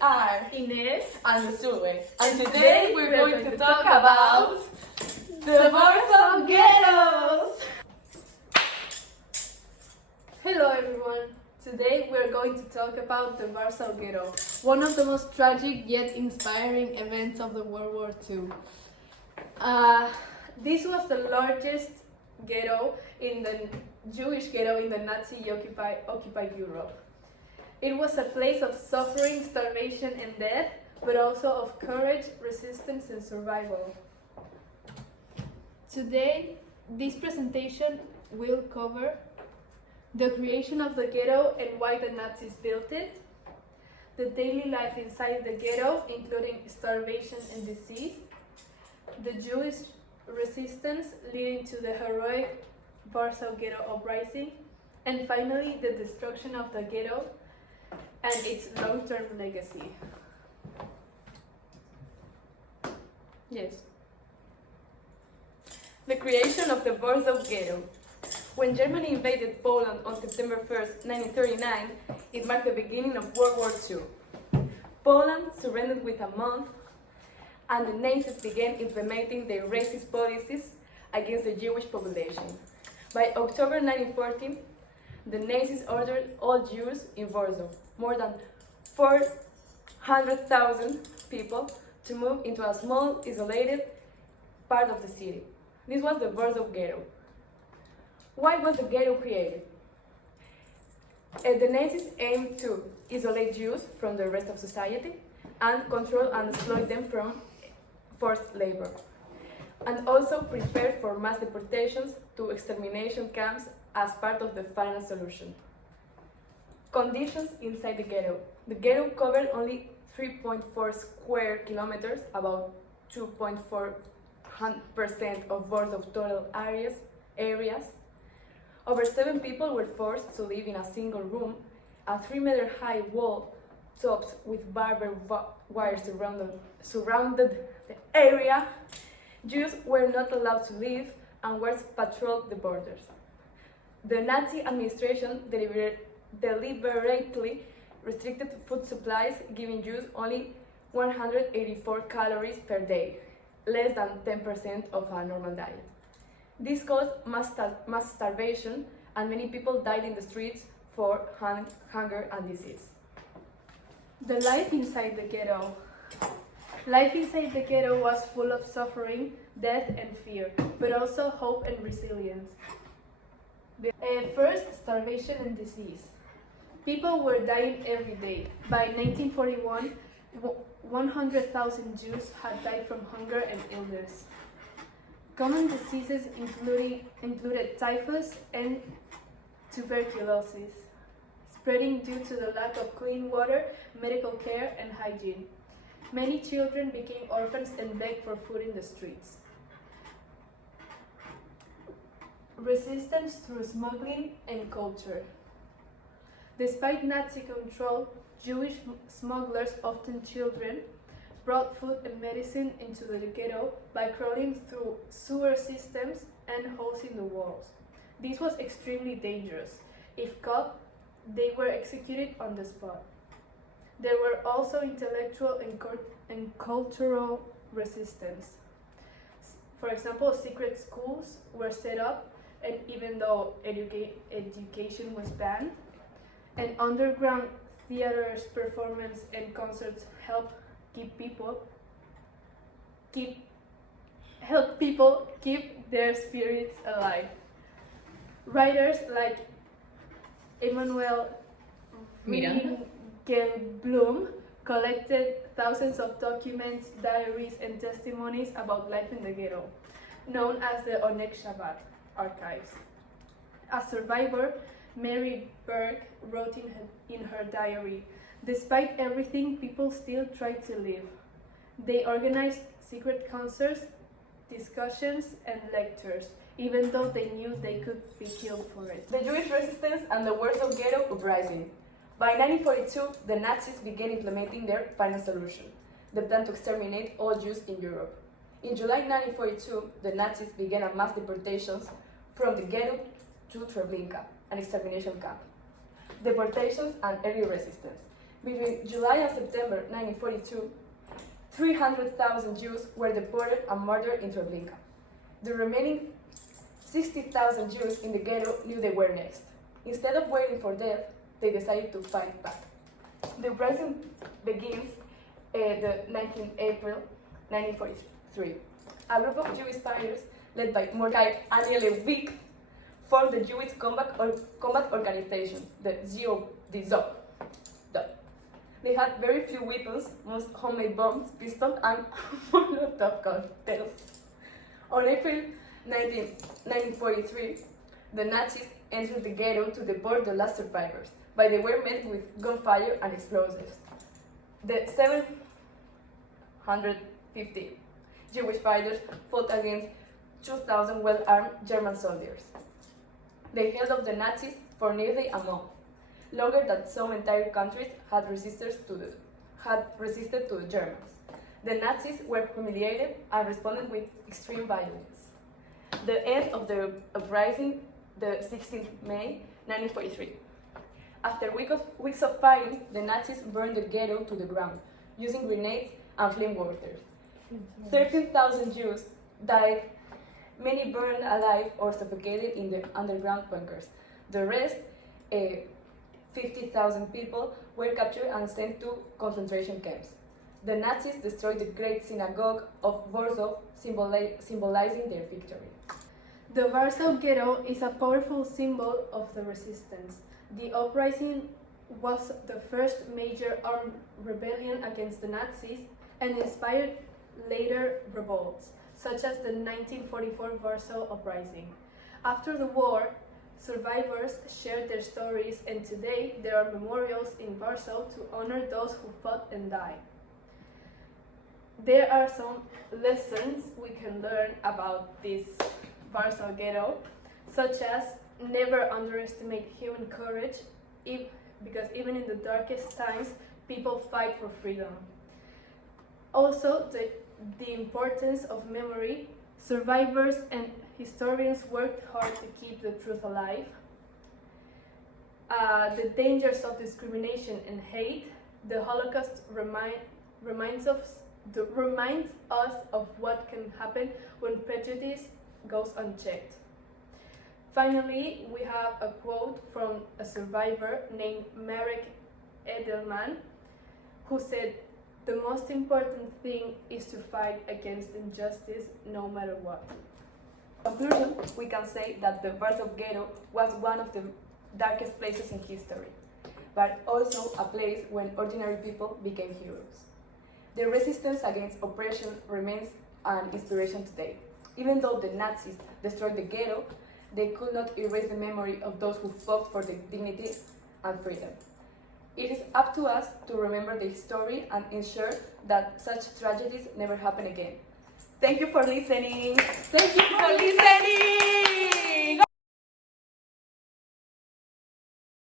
are Ines and Sulwe, and today we're going to talk about the Warsaw ghettos. Hello everyone! Today we're going to talk about the Warsaw Ghetto, one of the most tragic yet inspiring events of the World War II. This was the largest ghetto in the Jewish ghetto in the Nazi-occupied Europe. It was a place of suffering, starvation and death, but also of courage, resistance and survival. Today, this presentation will cover the creation of the ghetto and why the Nazis built it, the daily life inside the ghetto, including starvation and disease, the Jewish resistance leading to the heroic Warsaw Ghetto uprising, and finally the destruction of the ghetto and its long-term legacy. Yes. The creation of the Warsaw Ghetto. When Germany invaded Poland on September 1st, 1939, it marked the beginning of World War II. Poland surrendered within a month, and the Nazis began implementing their racist policies against the Jewish population. By October 1940, the Nazis ordered all Jews in Warsaw, more than 400,000 people, to move into a small, isolated part of the city. This was the Warsaw Ghetto. Why was the ghetto created? The Nazis aimed to isolate Jews from the rest of society and control and exploit them from forced labor, and also prepared for mass deportations to extermination camps as part of the final solution. Conditions inside the ghetto. The ghetto covered only 3.4 square kilometers, about 2.4% of Warsaw total areas. Over 7 people were forced to live in a single room. A 3-meter high wall topped with barbed wire surrounded the area. Jews were not allowed to leave and were patrolled the borders. The Nazi administration deliberately restricted food supplies, giving Jews only 184 calories per day, less than 10% of a normal diet. This caused mass starvation, and many people died in the streets for hunger and disease. The life inside the ghetto. Life inside the ghetto was full of suffering, death and fear, but also hope and resilience. First, starvation and disease. People were dying every day. By 1941, 100,000 Jews had died from hunger and illness. Common diseases included typhus and tuberculosis, spreading due to the lack of clean water, medical care, and hygiene. Many children became orphans and begged for food in the streets. Resistance through smuggling and culture. Despite Nazi control, Jewish smugglers, often children, brought food and medicine into the ghetto by crawling through sewer systems and holes in the walls. This was extremely dangerous. If caught, they were executed on the spot. There were also intellectual and cultural resistance. For example, secret schools were set up, and even though education was banned, and underground theaters, performance, and concerts helped people keep their spirits alive. Writers like Emanuel Blum collected thousands of documents, diaries, and testimonies about life in the ghetto, known as the Onek Shabbat archives. A survivor, Mary Berg, wrote in her diary, "Despite everything, people still tried to live. They organized secret concerts, discussions, and lectures, even though they knew they could be killed for it." The Jewish resistance and the Warsaw Ghetto uprising. By 1942, the Nazis began implementing their final solution, the plan to exterminate all Jews in Europe. In July 1942, the Nazis began a mass deportations from the ghetto to Treblinka, an extermination camp. Deportations and early resistance. Between July and September 1942, 300,000 Jews were deported and murdered in Treblinka. The remaining 60,000 Jews in the ghetto knew they were next. Instead of waiting for death, they decided to fight back. The uprising begins the 19th April 1943. A group of Jewish fighters led by Mordecai Anielewicz formed the Jewish Combat Organization, the ZOD. They had very few weapons, most homemade bombs, pistols, and Molotov cocktails. On April 1943, the Nazis entered the ghetto to deport the last survivors, but they were met with gunfire and explosives. The 750 Jewish fighters fought against 2,000 well-armed German soldiers. They held off the Nazis for nearly a month, longer than some entire countries had resisted to the Germans. The Nazis were humiliated and responded with extreme violence. The end of the uprising, the 16th May 1943. After weeks of fighting, the Nazis burned the ghetto to the ground, using grenades and flame waters. 13,000 Jews died, many burned alive or suffocated in the underground bunkers. The rest, 50,000 people, were captured and sent to concentration camps. The Nazis destroyed the Great Synagogue of Warsaw, symbolizing their victory. The Warsaw Ghetto is a powerful symbol of the resistance. The uprising was the first major armed rebellion against the Nazis and inspired later revolts, such as the 1944 Warsaw Uprising. After the war, survivors shared their stories, and today there are memorials in Warsaw to honor those who fought and died. There are some lessons we can learn about this Warsaw Ghetto, such as never underestimate human courage, because even in the darkest times, people fight for freedom. Also, the importance of memory. Survivors and historians worked hard to keep the truth alive. The dangers of discrimination and hate. The Holocaust reminds us of what can happen when prejudice goes unchecked. Finally, we have a quote from a survivor named Marek Edelman, who said, "The most important thing is to fight against injustice no matter what." In conclusion, we can say that the Warsaw Ghetto was one of the darkest places in history, but also a place when ordinary people became heroes. The resistance against oppression remains an inspiration today. Even though the Nazis destroyed the ghetto, they could not erase the memory of those who fought for their dignity and freedom. It is up to us to remember the story and ensure that such tragedies never happen again. Thank you for listening. Thank you for listening!